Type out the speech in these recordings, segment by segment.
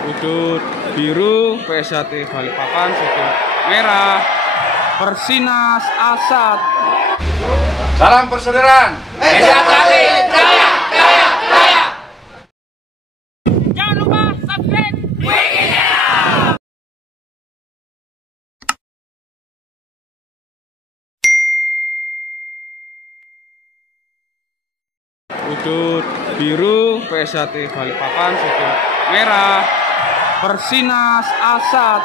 Sudut biru PSHT Balikpapan, sudut merah Persinas Asad. Salam persaudaraan. PSHT Jaya, Jaya, Jaya. Jangan lupa subscribe Wikimedia. Sudut biru PSHT Balikpapan, sudut merah Persinas Asad.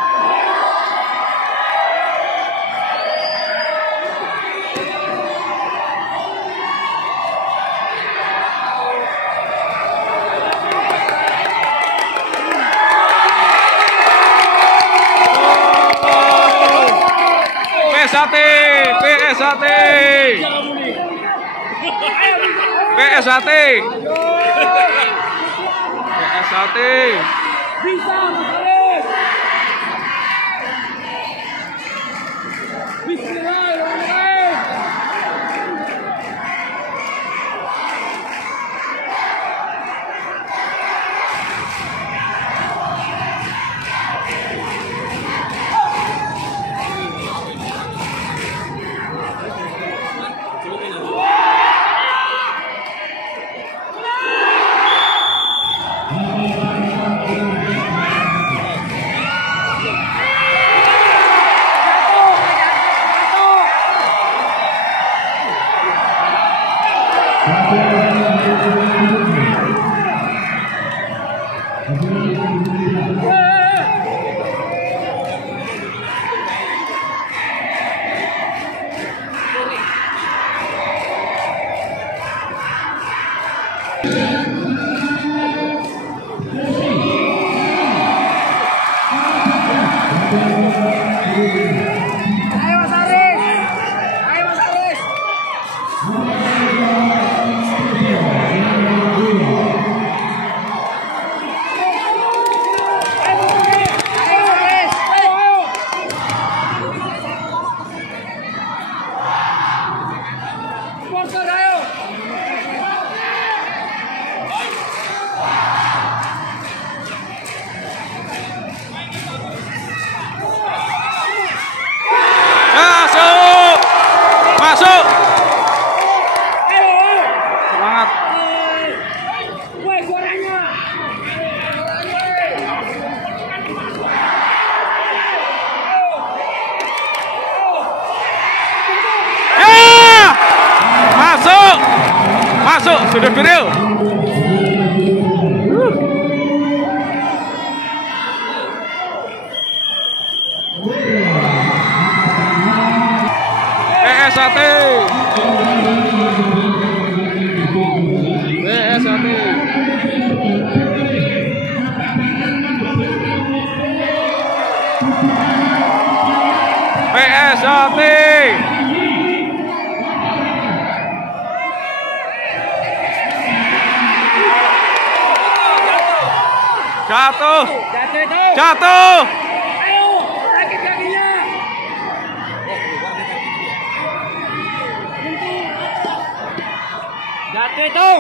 PSHT, PSHT, PSHT, PSHT. Bisa, Mas. Bismillahirrahmanirrahim. Ayo Mas Aris. Ayo Mas Aris. Sponsor ayo. Masuk, masuk. Semangat. Woi, suaranya. Ya, masuk, masuk. Sudut biru. PSHT, PSHT. PSHT. Jatuh, Jatuh itu. jatuh. Ayo, sakit kakinya. Jatuh itu.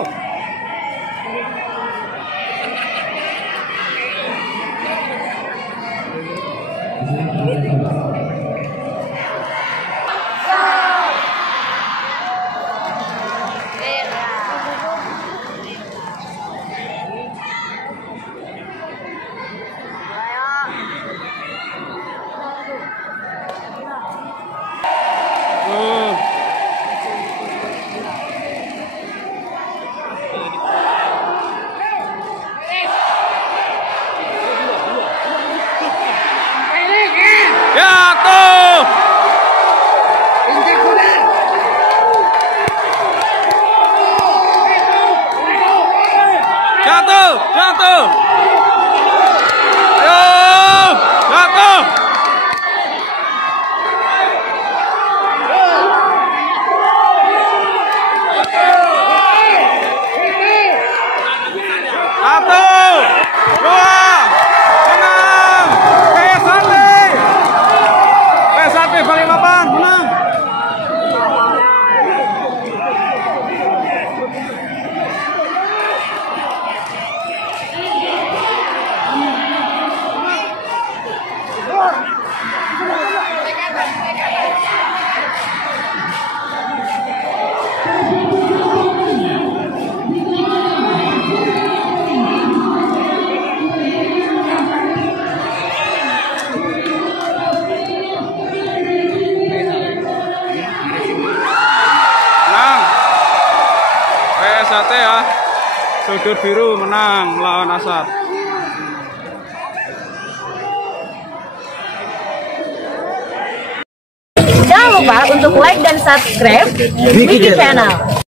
Jatuh. Jatuh, jatuh. Ayo, jatuh. Satu, dua, menang. PSHT, PSHT Balikpapan menang. SHT ya. Sudut biru menang melawan Asad. Jangan lupa untuk like dan subscribe Wiki Channel.